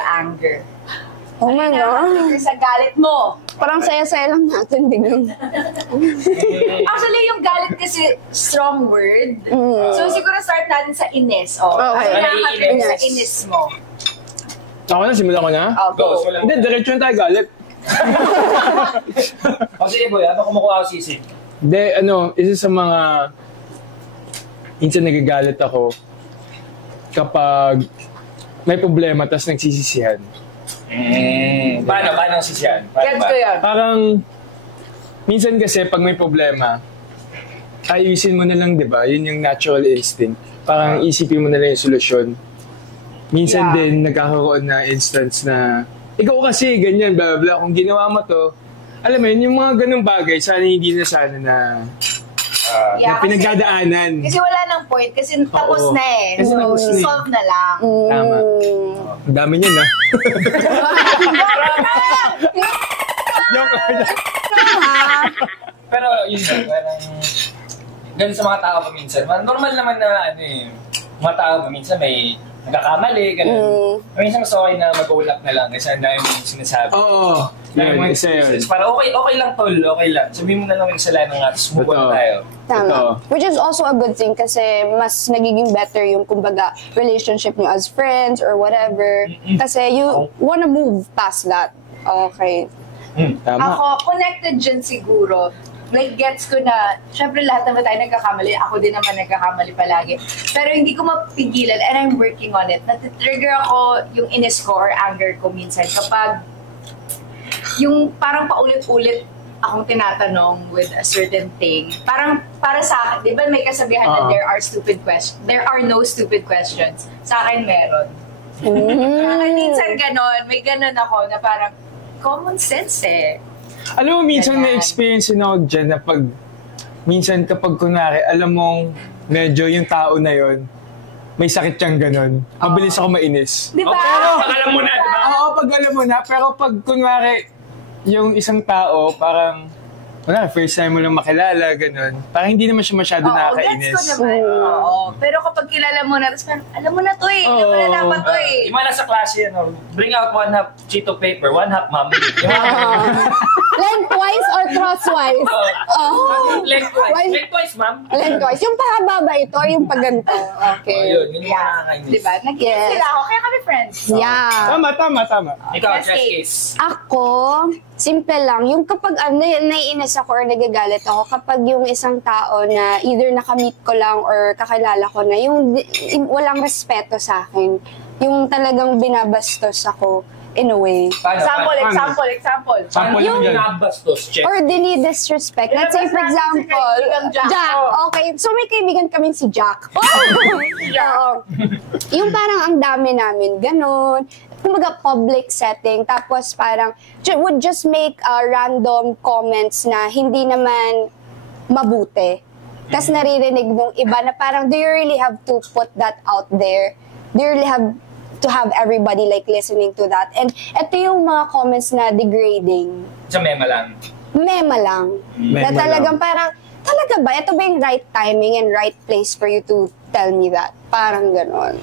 anger. Oh my God. Sa galit mo. Parang saya-saya lang natin biglang. Actually, yung galit kasi strong word. So, siguro start natin sa inis. Oh. Okay. Ano nakaka-trigger sa inis mo? Ako na, simulan ko na? Go. Hindi, diretso na tayo galit. O sige boy, ano kumukuha ako sisi? Hindi, isa sa mga... Minsan nagagalit ako kapag may problema tapos nagsisisihan. Paano ang sisiyan? Gets ko yan. Parang, minsan kasi pag may problema, ayusin mo na lang, di ba? Yun yung natural instinct. Parang isipin mo na lang yung solusyon. Minsan din, nagkakaroon na instance na, ikaw kasi, ganyan, blah, blah, kung ginawa mo to, alam mo yun, yung mga ganung bagay, sana hindi na sana na pinagdadaanan. Kasi wala nang point, kasi tapos na eh. Kasi tapos na eh. Solve na lang. Tama. Ang dami niyan, ha? Pero yun parang ganun sa mga tao paminsan. Normal naman na mga tao paminsan may nagkakamali, ganun. Minsan mas okay na mag-hold up na lang kasi ang dami mong sinasabi. Oo. Yun, isa yun. Para okay lang tol, okay lang. Sabihin mo na lang yung kasalanan nga, tapos move on na tayo. Tama. Which is also a good thing kasi mas nagiging better yung kumbaga relationship nyo as friends or whatever. Kasi you wanna move past that. Okay. Tama. Ako, connected dyan siguro. Like, gets ko na, syempre lahat naman tayo nagkakamali. Ako din naman nagkakamali palagi. Pero hindi ko mapigilan and I'm working on it. Natitrigger ako yung inis ko or anger ko minsan kapag yung parang paulit-ulit akong tinatanong with a certain thing. Parang para sa akin, di ba may kasabihan na there are no stupid questions. Sa akin meron. Minsan ganon, may ganon ako na parang common sense eh. Alam mo, minsan na-experience din ako dyan na minsan kapag kunwari, alam mong medyo yung tao na yon may sakit siyang ganon. Mabilis ako mainis. Di ba? Pero pag alam mo na, di ba? Oo, pag alam mo na, pero pag kunwari, yung isang tao, parang, first time mo lang makilala, gano'n. Parang hindi naman siya masyado nakakainis. Gets ko naman. Oo. Pero kapag kilala mo na, tapos parang, alam mo na to eh. Alam mo na dapat to eh. Yung mga nasa klase, bring out 1 half sheet of paper, 1 half ma'am. Lengthwise or crosswise? Lengthwise, ma'am. Lengthwise. Yung pahaba ba ito or yung paganto? Okay. Yun yung nakakainis. Diba? Nag-inis sila ako, kaya kami friends. Yeah. Tama. Ikaw, Yes, chess case. Ako, simple lang. Yung kapag naiinis ako or nagagalit ako, kapag yung isang tao na either nakamit ko lang or kakilala ko na, yung walang respeto sa akin. Yung talagang binabastos ako in a way. Example. Yung nabastos, check. Or dinidisrespect. Let's say, for example, Jack. Okay, so may kaibigan kaming si Jack. Oo. Yung parang ang dami namin, ganun. Kumbaga public setting, tapos parang would just make random comments na hindi naman mabuti. Tapos naririnig nung iba na parang, do you really have to put that out there? Do you really have to have everybody like listening to that? And ito yung mga comments na degrading. Sa mema lang. Mema lang. Na talagang parang, talaga ba? Ito ba yung right timing and right place for you to tell me that? Parang ganon.